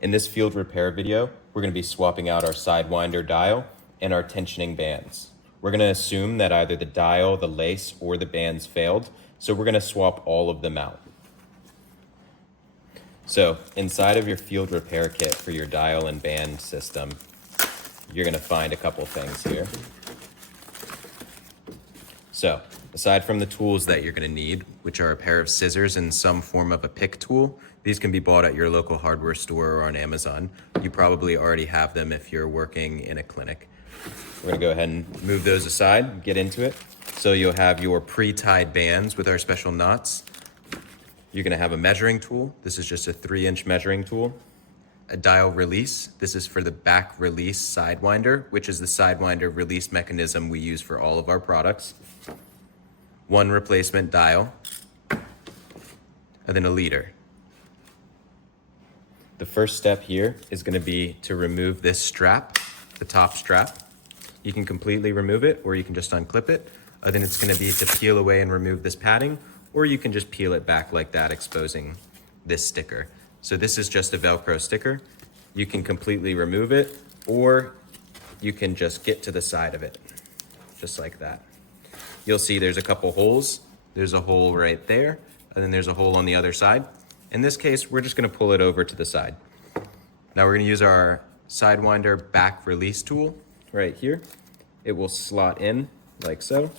In this field repair video, we're going to be swapping out our Sidewinder dial and our tensioning bands. We're going to assume that either the dial, the lace, or the bands failed, so we're going to swap all of them out. So inside of your field repair kit for your dial and band system, you're going to find a couple things here. So aside from the tools that you're going to need, which are a pair of scissors and some form of a pick tool, these can be bought at your local hardware store or on Amazon. You probably already have them if you're working in a clinic. We're going to go ahead and move those aside, get into it. So you'll have your pre-tied bands with our special knots. You're going to have a measuring tool. This is just a 3-inch measuring tool. A dial release. This is for the back release Sidewinder, which is the Sidewinder release mechanism we use for all of our products. One replacement dial, and then a leader. The first step here is going to be to remove this strap, the top strap. You can completely remove it, or you can just unclip it. Then it's going to be to peel away and remove this padding, or you can just peel it back like that, exposing this sticker. So this is just a Velcro sticker. You can completely remove it, or you can just get to the side of it, just like that. You'll see there's a couple holes. There's a hole right there, and then there's a hole on the other side. In this case, we're just going to pull it over to the side. Now we're going to use our Sidewinder back release tool right here. It will slot in like so.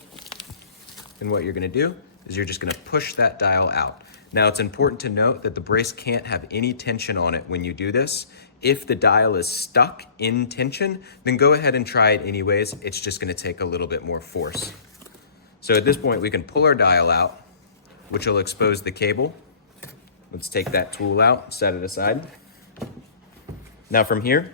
And what you're going to do is you're just going to push that dial out. Now it's important to note that the brace can't have any tension on it when you do this. If the dial is stuck in tension, then go ahead and try it anyways. It's just going to take a little bit more force. So at this point, we can pull our dial out, which will expose the cable. Let's take that tool out, set it aside. Now from here,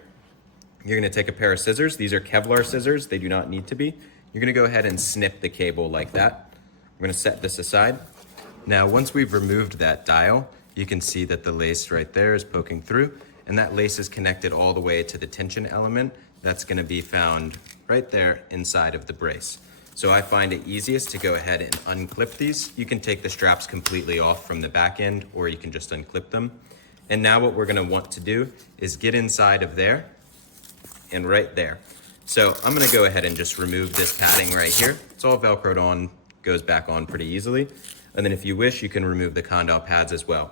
you're going to take a pair of scissors. These are Kevlar scissors. They do not need to be. You're going to go ahead and snip the cable like that. We're going to set this aside. Now, once we've removed that dial, you can see that the lace right there is poking through, and that lace is connected all the way to the tension element that's going to be found right there inside of the brace. So I find it easiest to go ahead and unclip these. You can take the straps completely off from the back end, or you can just unclip them. And now what we're going to want to do is get inside of there and right there. So I'm going to go ahead and just remove this padding right here. It's all Velcroed on, goes back on pretty easily. And then if you wish, you can remove the condyle pads as well.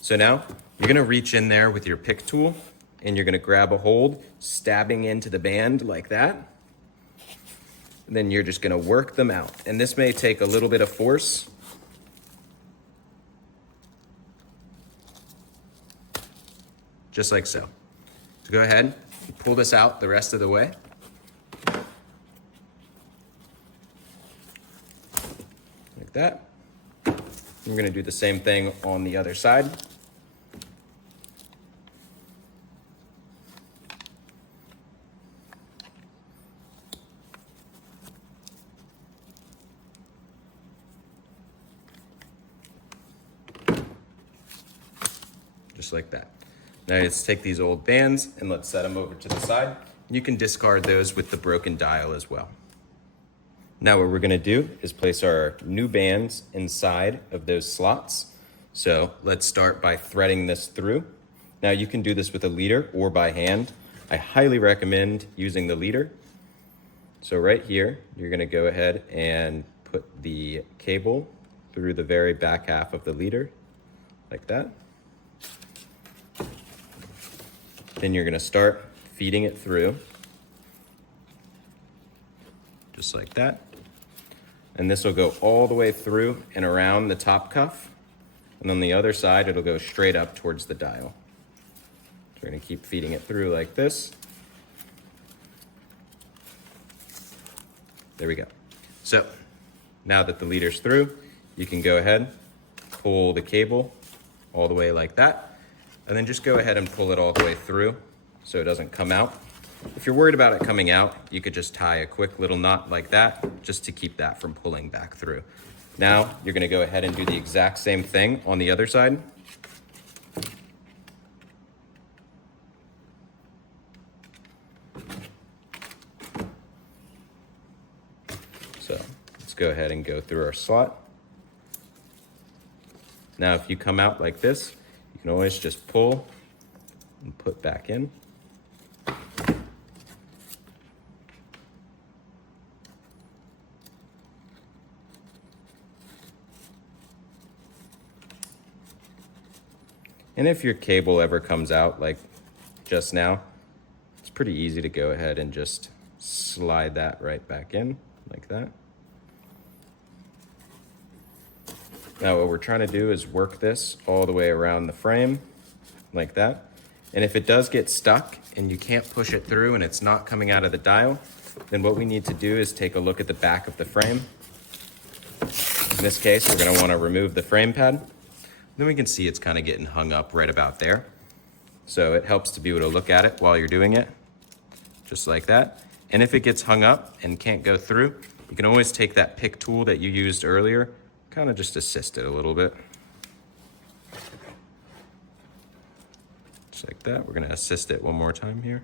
So now you're going to reach in there with your pick tool, and you're going to grab a hold, stabbing into the band like that. And then you're just going to work them out. And this may take a little bit of force. Just like so. So go ahead and pull this out the rest of the way. Like that. We're going to do the same thing on the other side. Just like that. Now let's take these old bands and let's set them over to the side. You can discard those with the broken dial as well. Now what we're going to do is place our new bands inside of those slots. So let's start by threading this through. Now you can do this with a leader or by hand. I highly recommend using the leader. So right here, you're going to go ahead and put the cable through the very back half of the leader, like that. Then you're going to start feeding it through, just like that. And this will go all the way through and around the top cuff. And on the other side, it'll go straight up towards the dial. So we're going to keep feeding it through like this. There we go. So now that the leader's through, you can go ahead, pull the cable all the way like that. And then just go ahead and pull it all the way through so it doesn't come out. If you're worried about it coming out, you could just tie a quick little knot like that just to keep that from pulling back through. Now you're going to go ahead and do the exact same thing on the other side. So let's go ahead and go through our slot. Now if you come out like this, you can always just pull and put back in. And if your cable ever comes out like just now, it's pretty easy to go ahead and just slide that right back in like that. Now what we're trying to do is work this all the way around the frame like that. And if it does get stuck and you can't push it through and it's not coming out of the dial, then what we need to do is take a look at the back of the frame. In this case, we're going to want to remove the frame pad. Then we can see it's kind of getting hung up right about there. So it helps to be able to look at it while you're doing it, just like that. And if it gets hung up and can't go through, you can always take that pick tool that you used earlier, kind of just assist it a little bit. Just like that. We're going to assist it one more time here.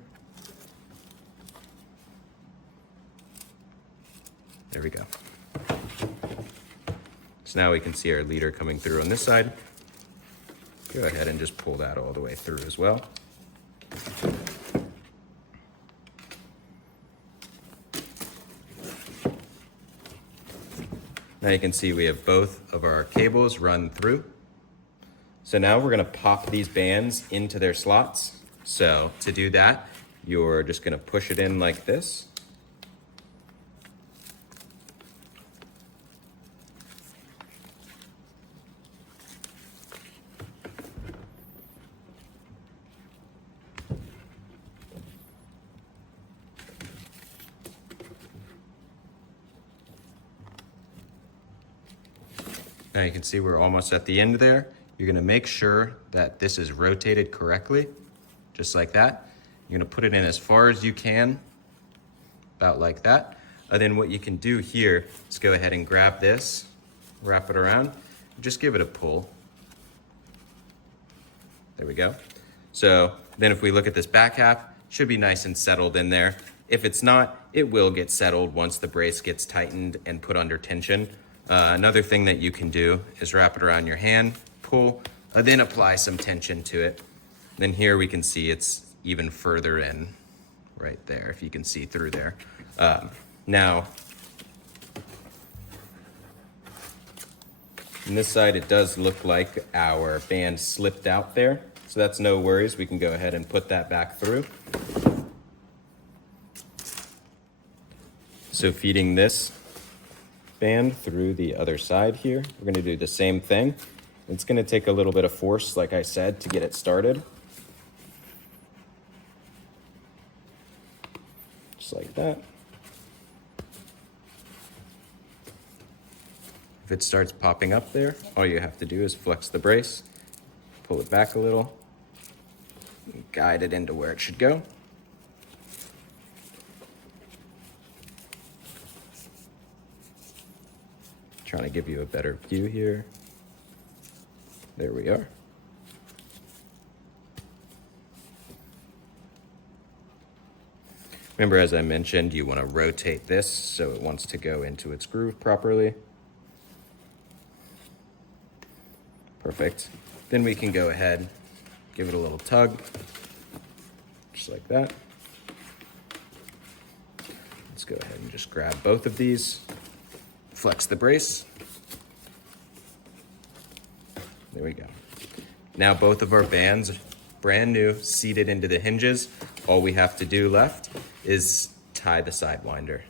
There we go. So now we can see our leader coming through on this side. Go ahead and just pull that all the way through as well. Now you can see we have both of our cables run through. So now we're going to pop these bands into their slots. So to do that, you're just going to push it in like this. Now you can see we're almost at the end there. You're gonna make sure that this is rotated correctly, just like that. You're gonna put it in as far as you can, about like that. And then what you can do here is go ahead and grab this, wrap it around, just give it a pull. There we go. So then if we look at this back half, it should be nice and settled in there. If it's not, it will get settled once the brace gets tightened and put under tension. Another thing that you can do is wrap it around your hand, pull, then apply some tension to it. Then here we can see it's even further in right there, if you can see through there. Now, on this side, it does look like our band slipped out there. So that's no worries. We can go ahead and put that back through. So feeding this band through the other side here, we're going to do the same thing. It's going to take a little bit of force, like I said, to get it started. Just like that. If it starts popping up there, all you have to do is flex the brace, pull it back a little, guide it into where it should go. Trying to give you a better view here. There we are. Remember, as I mentioned, you want to rotate this so it wants to go into its groove properly. Perfect. Then we can go ahead, give it a little tug, just like that. Let's go ahead and just grab both of these. Flex the brace. There we go. Now both of our bands, brand new, seated into the hinges. All we have to do left is tie the Sidewinder.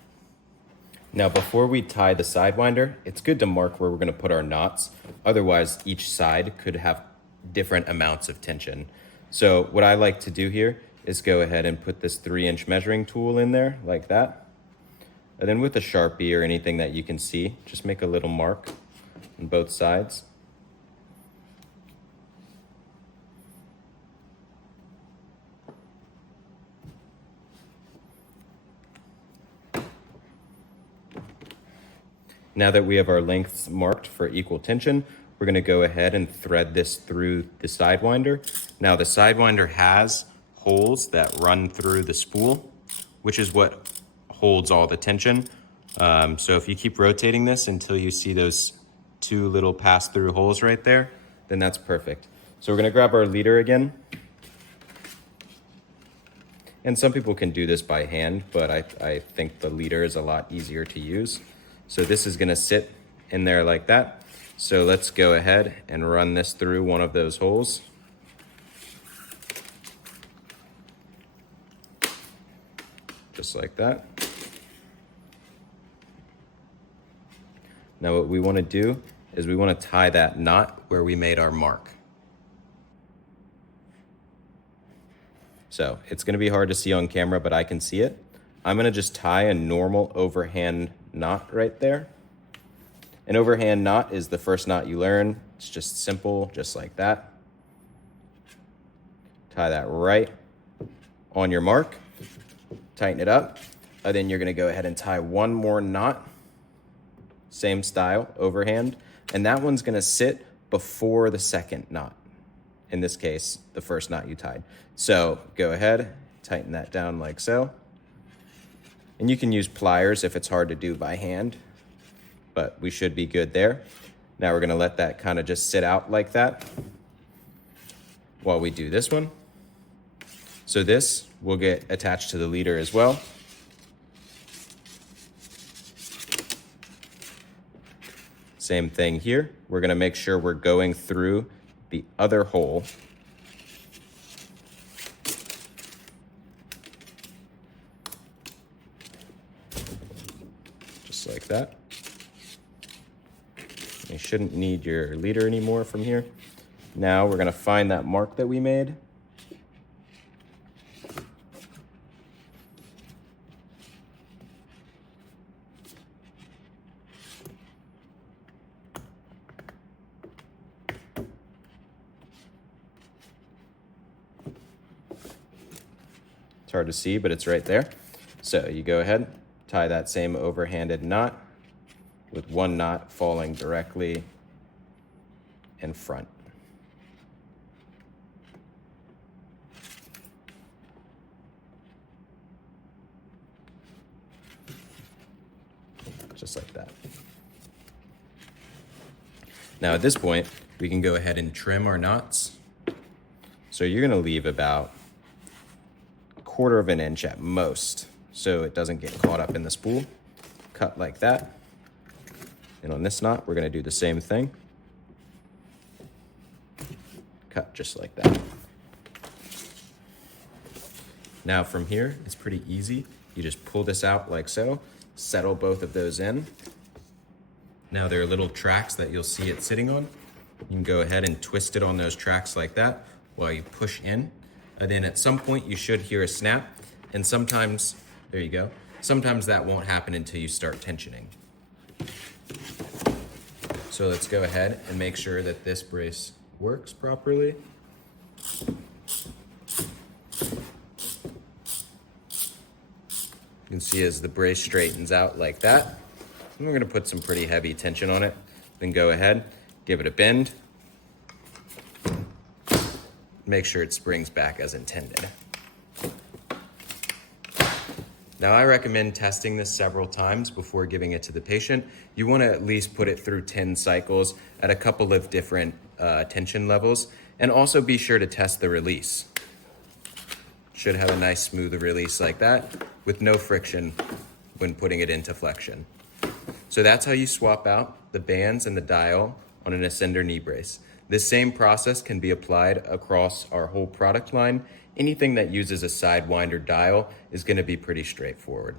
Now before we tie the Sidewinder, it's good to mark where we're going to put our knots. Otherwise, each side could have different amounts of tension. So what I like to do here is go ahead and put this 3-inch measuring tool in there like that. And then with a Sharpie or anything that you can see, just make a little mark on both sides. Now that we have our lengths marked for equal tension, we're going to go ahead and thread this through the Sidewinder. Now the Sidewinder has holes that run through the spool, which is what holds all the tension. So if you keep rotating this until you see those 2 little pass-through holes right there, then that's perfect. So we're going to grab our leader again. And some people can do this by hand, but I think the leader is a lot easier to use. So this is gonna sit in there like that. So let's go ahead and run this through one of those holes. Just like that. Now what we want to do is we want to tie that knot where we made our mark. So it's going to be hard to see on camera, but I can see it. I'm going to just tie a normal overhand knot right there. An overhand knot is the first knot you learn. It's just simple, just like that. Tie that right on your mark. Tighten it up, and then you're gonna go ahead and tie one more knot, same style, overhand, and that one's gonna sit before the second knot. In this case, the first knot you tied. So go ahead, tighten that down like so. And you can use pliers if it's hard to do by hand, but we should be good there. Now we're gonna let that kind of just sit out like that while we do this one. So this will get attached to the leader as well. Same thing here. We're gonna make sure we're going through the other hole. Just like that. You shouldn't need your leader anymore from here. Now we're gonna find that mark that we made. It's hard to see, but it's right there. So you go ahead, tie that same overhanded knot with one knot falling directly in front. Just like that. Now at this point, we can go ahead and trim our knots. So you're gonna leave about 1/4 of an inch at most, so it doesn't get caught up in the spool. Cut like that. And on this knot, we're gonna do the same thing. Cut just like that. Now from here, it's pretty easy. You just pull this out like so, settle both of those in. Now there are little tracks that you'll see it sitting on. You can go ahead and twist it on those tracks like that while you push in. And then at some point you should hear a snap, and sometimes, there you go, sometimes that won't happen until you start tensioning. So let's go ahead and make sure that this brace works properly. You can see as the brace straightens out like that, and we're gonna put some pretty heavy tension on it. Then go ahead, give it a bend. Make sure it springs back as intended. Now I recommend testing this several times before giving it to the patient. You want to at least put it through 10 cycles at a couple of different tension levels, and also be sure to test the release. Should have a nice smooth release like that with no friction when putting it into flexion. So that's how you swap out the bands and the dial on an Ascender knee brace. This same process can be applied across our whole product line. Anything that uses a Sidewinder dial is going to be pretty straightforward.